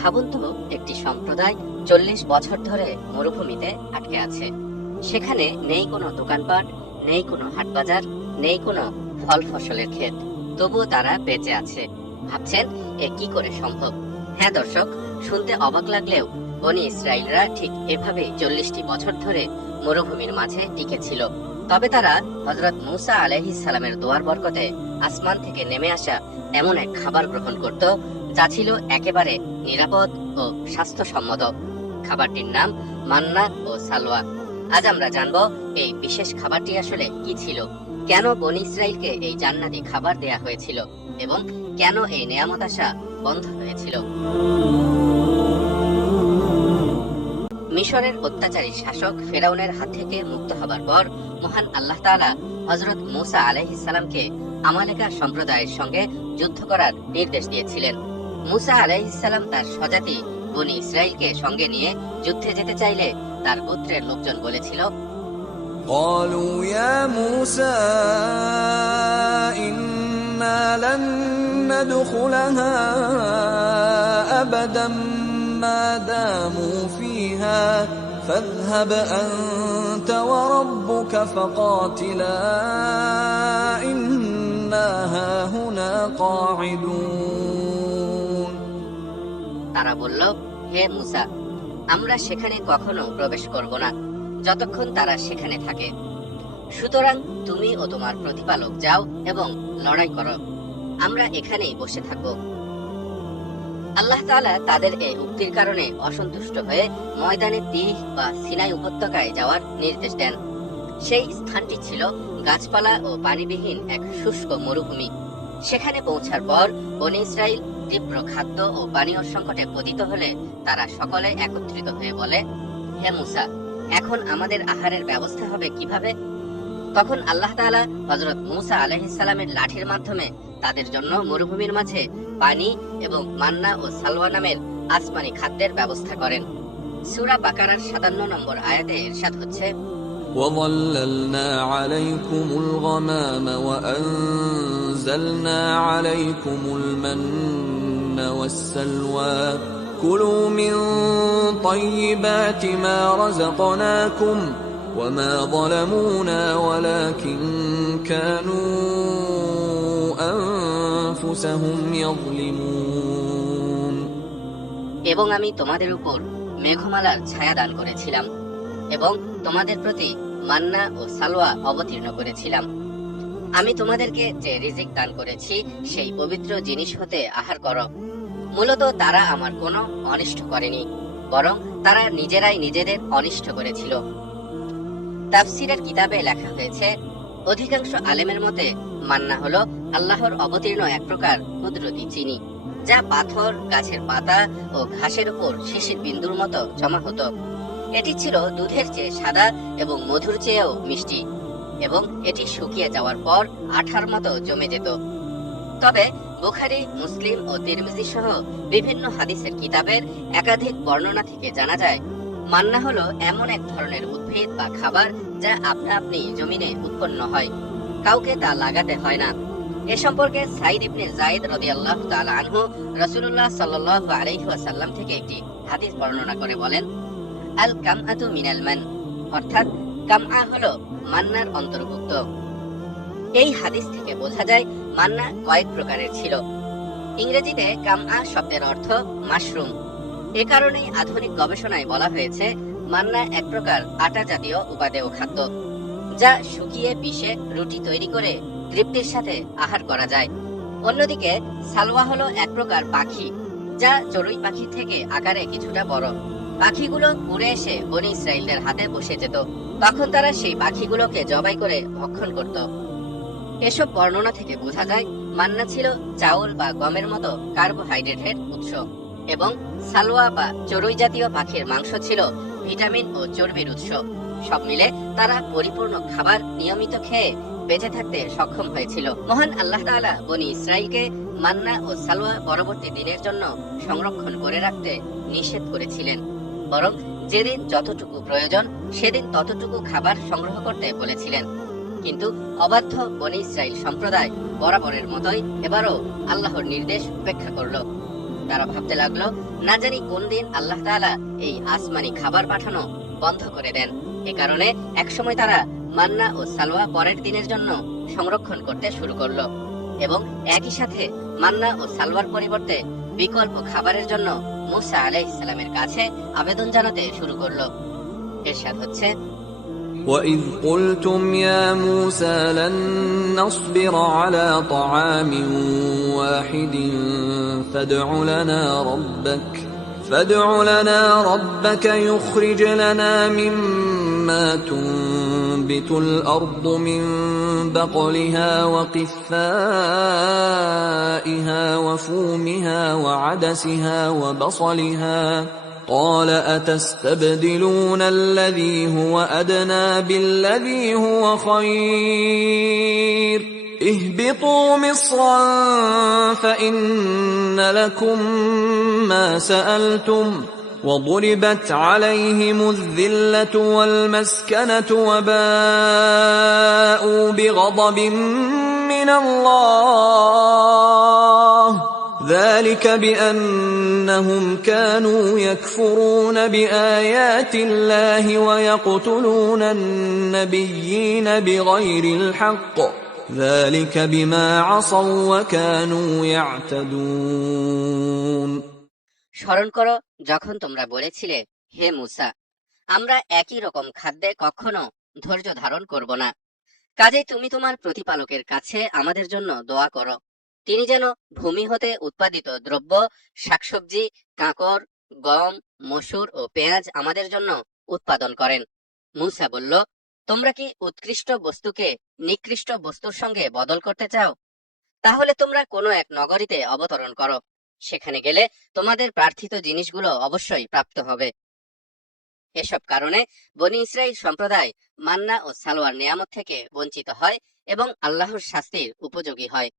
ভাবুন তো, একটি সম্প্রদায় 40 বছর ধরে মরুভূমিতে আটকে আছে। সেখানে নেই কোনো দোকানপাট, নেই কোনো হাটবাজার, নেই কোনো ফল ফসলের ক্ষেত, তবুও তারা বেঁচে আছে। ভাবছেন এ কি করে সম্ভব? হ্যাঁ দর্শক, শুনতে অবাক লাগলেও বনি ইসরায়েলরা ঠিক এভাবেই 40টি বছর ধরে মরুভূমির মাঝে টিকে ছিল। তবে তারা হযরত মূসা আলাইহিস সালামের দোয়ার বরকতে আসমান থেকে নেমে আসা এমন এক খাবার গ্রহণ করত, যা ছিল একেবারে নিরাপদ ও স্বাস্থ্যসম্মত। খাবারটির নাম মান্না ও সালওয়া। আজ আমরা জানব এই বিশেষ খাবারটি আসলে কি ছিল, কেন বনি ইসরাইলকে এই জান্নাতি খাবার দেয়া হয়েছিল এবং কেন এই নেয়ামত আসা বন্ধ হয়েছিল। মিশরের অত্যাচারী শাসক ফেরাউনের হাত থেকে মুক্ত হবার পর মহান আল্লাহ তাআলা হযরত মূসা আলাইহিস সালামকে আমালেকা সম্প্রদায়ের সঙ্গে যুদ্ধ করার নির্দেশ দিয়েছিলেন। মূসা আলাইহিস সালাম তার স্বজাতি বনি ইসরাইলকে সঙ্গে নিয়ে যুদ্ধে যেতে চাইলে তার গোত্রের লোকজন বলেছিল, قالوا يا موسى إنا لن ندخلها أبدا ما داموا فيها فاذهب أنت وربك فقاتلا إنا هاهنا قاعدون। তারা বলল, হে মূসা, আমরা সেখানে কখনো প্রবেশ করব না যতক্ষণ তারা সেখানে থাকে। সুতরাং তুমি ও তোমার প্রতিপালক যাও এবং লড়াই করো, আমরা এখানেই বসে থাকব। আল্লাহ তাআলা তাদের এই উক্তির কারণে অসন্তুষ্ট হয়ে ময়দানে তিহ বা সিনাই উপত্যকায় যাওয়ার নির্দেশ দেন। সেই স্থানটি ছিল গাছপালা ও পানিবিহীন এক শুষ্ক মরুভূমি। সেখানে পৌঁছার পর বনী ইসরাইল তীব্র খাদ্য ও পানীয় সংকটে পতিত হলে তারা সকলে একত্রিত হয়ে বলে, হে মূসা, এখন আমাদের আহারের ব্যবস্থা হবে কিভাবে? তখন আল্লাহ তাআলা হযরত মূসা আলাইহিস সালামের লাঠির মাধ্যমে তাদের জন্য মরুভূমির মাঝে পানি এবং মান্না ও সালওয়া নামের আসমানি খাদ্যের ব্যবস্থা করেন। সূরা বাকারার 57 নম্বর আয়াতে ইরশাদ হচ্ছে, وَظَلَّلْنَا عَلَيْكُمُ الْغَمَامَ وَأَنزَلْنَا عَلَيْكُمُ الْمَنَّ وَالسَّلْوَىٰ كُلُوا مِن طَيِّبَاتِ مَا رَزَقْنَاكُمْ وَمَا ظَلَمُونَا وَلَٰكِن كَانُوا أَنفُسَهُمْ يَظْلِمُونَ। এবং আমি তোমাদের উপর মেঘমালার ছায়া দান করেছিলাম এবং তোমাদের প্রতি মান্না ও সালওয়া অবতীর্ণ করেছিলাম। আমি তোমাদেরকে যে রিজিক দান করেছি সেই পবিত্র জিনিস হতে আহার করো। মূলত তারা আমার কোনো অনিষ্ট করেনি, বরং তারা নিজেরাই নিজেদের অনিষ্ট করেছিল। তাফসীরের কিতাবে লেখা হয়েছে, অধিকাংশ আলেমের মতে মান্না হলো আল্লাহর অবতীর্ণ এক প্রকার কুদরতি চিনি, যা পাথর, গাছের পাতা ও ঘাসের উপর শিশির বিন্দুর মতো জমা হতো। এটি ছিল দুধের চেয়ে সাদা এবং মধুর চেয়েও মিষ্টি, এবং এটি শুকিয়ে যাওয়ার পর আঠার মতো জমে যেত। তবে বুখারী, মুসলিম ও তিরমিজি সহ বিভিন্ন হাদিসের কিতাবের একাধিক বর্ণনা থেকে জানা যায়, মান্না হলো এমন এক ধরনের উদ্ভিদ বা খাবার যা আপনা আপনি জমিনে উৎপন্ন হয়, কাউকে তা লাগাতে হয় না। এ সম্পর্কে সাইদ ইবনে যায়েদ রাদিয়াল্লাহু তাআলা আনহু রাসূলুল্লাহ সাল্লাল্লাহু আলাইহি ওয়াসাল্লাম থেকে একটি হাদিস বর্ণনা করে বলেন, আল কামআতু মিনাল মান, অর্থাৎ কামআ হলো মান্নার অন্তর্ভুক্ত। এই হাদিস থেকে বোঝা যায় মান্না কয়েক প্রকারের ছিল। ইংরেজিতে কামআ শব্দের অর্থ মাশরুম। এ কারণেই আধুনিক গবেষণায় বলা হয়েছে মান্না এক প্রকার আটা জাতীয় উপাদেয় খাদ্য, যা শুকিয়ে পিষে রুটি তৈরি করে তৃপ্তির সাথে আহার করা যায়। অন্যদিকে সালওয়া হলো এক প্রকার পাখি, যা চড়ুই পাখির থেকে আকারে কিছুটা বড়। পাখিগুলো উড়ে এসে বনী ইসরাইলদের হাতে বসে যেত, তখন তারা সেই পাখিগুলোকে জবাই করে ভক্ষণ করত। এসব বর্ণনা থেকে বোঝা যায় মান্না ছিল চাউল বা গমের মতো কার্বোহাইড্রেটের উৎস, এবং সালওয়া বা চড়ুই জাতীয় পাখির মাংস ছিল ভিটামিন ও চর্বির উৎস। সব মিলে তারা পরিপূর্ণ খাবার নিয়মিত খেয়ে বেঁচে থাকতে সক্ষম হয়েছিল। মহান আল্লাহ তাআলা বনী ইসরাইলকে মান্না ও সালওয়া পরবর্তী দিনের জন্য সংরক্ষণ করে রাখতে নিষেধ করেছিলেন, বরং যেদিন যতটুকু প্রয়োজন সেদিন ততটুকু খাবার সংগ্রহ করতে বলেছিলেন। কিন্তু অবাধ্য বনী ইসরাইল সম্প্রদায় বরাবরের মতোই এবারও আল্লাহর নির্দেশ উপেক্ষা করলো। তারা ভাবতে লাগলো, না জানি কোন দিন আল্লাহ তাআলা এই আসমানি খাবার পাঠানো বন্ধ করে দেন। এ কারণে একসময় তারা মান্না ও সালোয়া পরের দিনের জন্য সংরক্ষণ করতে শুরু করলো এবং একই সাথে মান্না ও সালোয়ার পরিবর্তে বিকল্প খাবারের জন্য মুসা আলাইহিস সালামের কাছে আবেদন জানাতে শুরু করলো। ইরশাদ হচ্ছে, وَإِذْ قُلْتُمْ يَا مُوسَى لَن نَّصْبِرَ عَلَى طَعَامٍ وَاحِدٍ فادع لنا ربك يخرج لنا مما تنبت الأرض من بقلها وقثائها وفومها وعدسها وبصلها قال أتستبدلون الذي هو أدنى بالذي هو خير اهبطوا مصرا فإن لكم ما سألتم وضربت عليهم الذلة والمسكنة وباءوا بغضب من الله ذلك بأنهم كانوا يكفرون بآيات الله ويقتلون النبيين بغير الحق ذلك بما عصوا وكانوا يعتدون স্মরণ করো যখন তোমরা বলেছিলে, হে মুসা, আমরা একই রকম খাদ্যে কখনো ধৈর্য ধারণ করব না। কাজেই তুমি তোমার প্রতিপালকের কাছে আমাদের জন্য দোয়া করো, তিনি যেন ভূমি হতে উৎপাদিত দ্রব্য, শাকসবজি, কাঁকর, গম, মসুর ও পেঁয়াজ আমাদের জন্য উৎপাদন করেন। মুসা বলল, তোমরা কি উৎকৃষ্ট বস্তুকে নিকৃষ্ট বস্তুর সঙ্গে বদল করতে চাও? তাহলে তোমরা কোনো এক নগরীতে অবতরণ করো, সেখানে গেলে তোমাদের প্রার্থিত জিনিসগুলো অবশ্যই প্রাপ্ত হবে। এসব কারণে বনী ইসরাইল সম্প্রদায় মান্না ও সালোয়ার নিয়ামত থেকে বঞ্চিত হয় এবং আল্লাহর শাস্তির উপযোগী হয়।